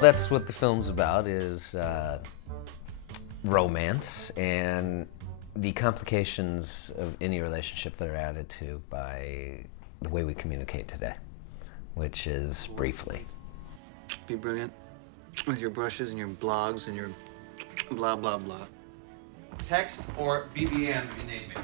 That's what the film's about, is romance and the complications of any relationship that are added to by the way we communicate today, which is briefly. Be brilliant with your brushes and your blogs and your blah, blah, blah. Text or BBM, you name it.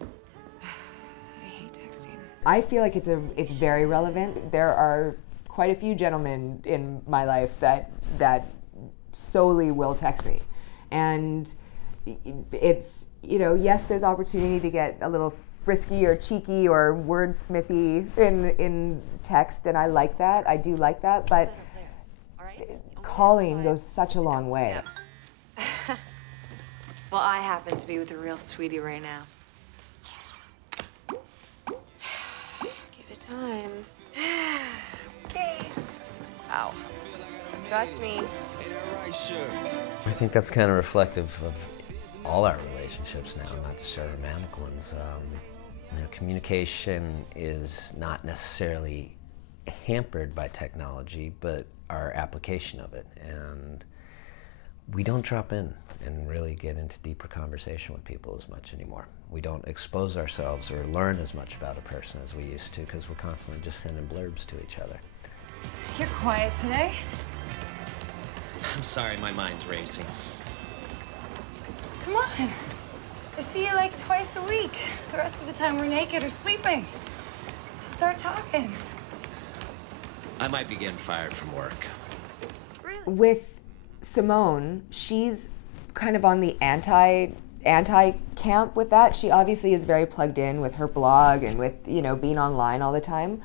I hate texting. I feel like it's very relevant. There are quite a few gentlemen in my life that solely will text me. And it's, you know, yes, there's opportunity to get a little frisky or cheeky or wordsmithy in text, and I like that. I do like that, but calling goes such a long way. Well, I happen to be with a real sweetie right now. Give it time. Okay. Ow. Trust me. I think that's kind of reflective of all our relationships now, not just our romantic ones. You know, communication is not necessarily hampered by technology, but our application of it. And we don't drop in and really get into deeper conversation with people as much anymore. We don't expose ourselves or learn as much about a person as we used to, because we're constantly just sending blurbs to each other. You're quiet today. I'm sorry, my mind's racing. Come on. I see you like twice a week. The rest of the time we're naked or sleeping. So start talking. I might be getting fired from work. Really? With Simone, she's kind of on the anti camp with that. She obviously is very plugged in with her blog and with, you know, being online all the time.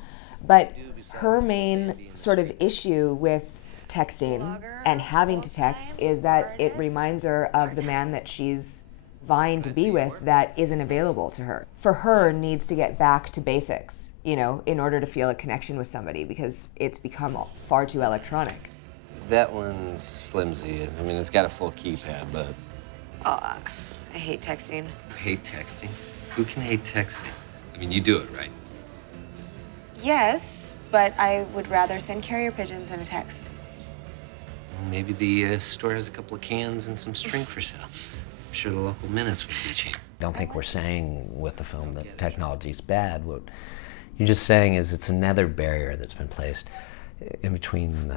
But her main sort of issue with texting and having to text is that it reminds her of the man that she's vying to be with that isn't available to her. For her, needs to get back to basics, you know, in order to feel a connection with somebody, because it's become far too electronic. That one's flimsy. I mean, it's got a full keypad, but... Oh, I hate texting. Hate texting? Who can hate texting? I mean, you do it, right? Yes, but I would rather send carrier pigeons than a text. Maybe the store has a couple of cans and some string for sale. I'm sure the local minutes would be cheap. I don't think we're saying with the film that technology is bad. What you're just saying is it's another barrier that's been placed in between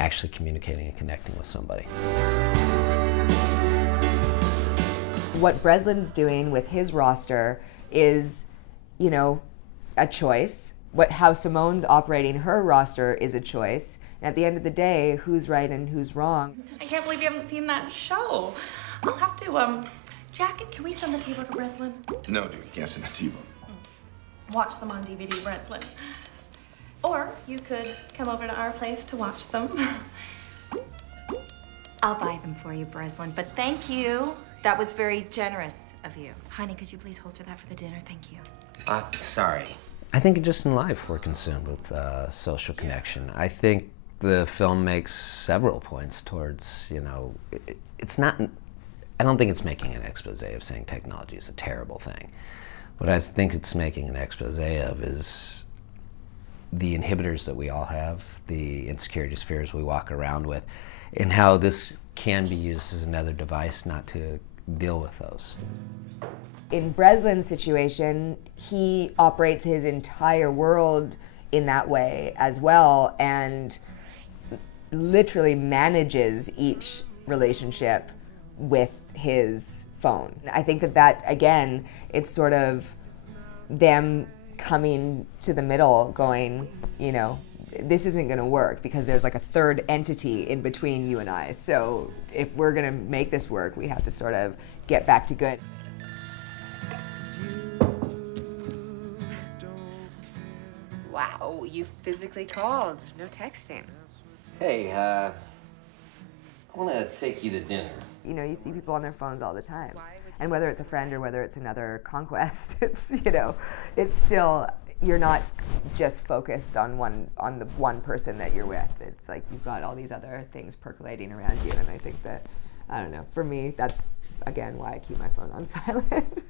actually communicating and connecting with somebody. What Breslin's doing with his roster is, you know, a choice. How Simone's operating her roster is a choice. And at the end of the day, who's right and who's wrong? I can't believe you haven't seen that show. I'll have to, Jack, can we send the tape to Breslin? No, dude, you can't send it to you. Watch them on DVD, Breslin. Or you could come over to our place to watch them. I'll buy them for you, Breslin, but thank you. That was very generous of you. Honey, could you please holster that for the dinner? Thank you. Sorry. I think just in life we're consumed with social connection. I think the film makes several points towards, you know, it's not, I don't think it's making an expose of saying technology is a terrible thing. What I think it's making an expose of is the inhibitors that we all have, the insecurities, fears we walk around with, and how this can be used as another device not to deal with those. In Breslin's situation, he operates his entire world in that way as well, and literally manages each relationship with his phone. I think that again, it's sort of them coming to the middle going, you know, this isn't going to work because there's like a third entity in between you and I. So if we're going to make this work, we have to sort of get back to good. Wow, you physically called. No texting. Hey, I want to take you to dinner. You know, you see people on their phones all the time. And whether it's a friend or whether it's another conquest, it's, you know, it's still, you're not just focused on the one person that you're with. It's like you've got all these other things percolating around you, and I think that, I don't know, for me, that's, again, why I keep my phone on silent.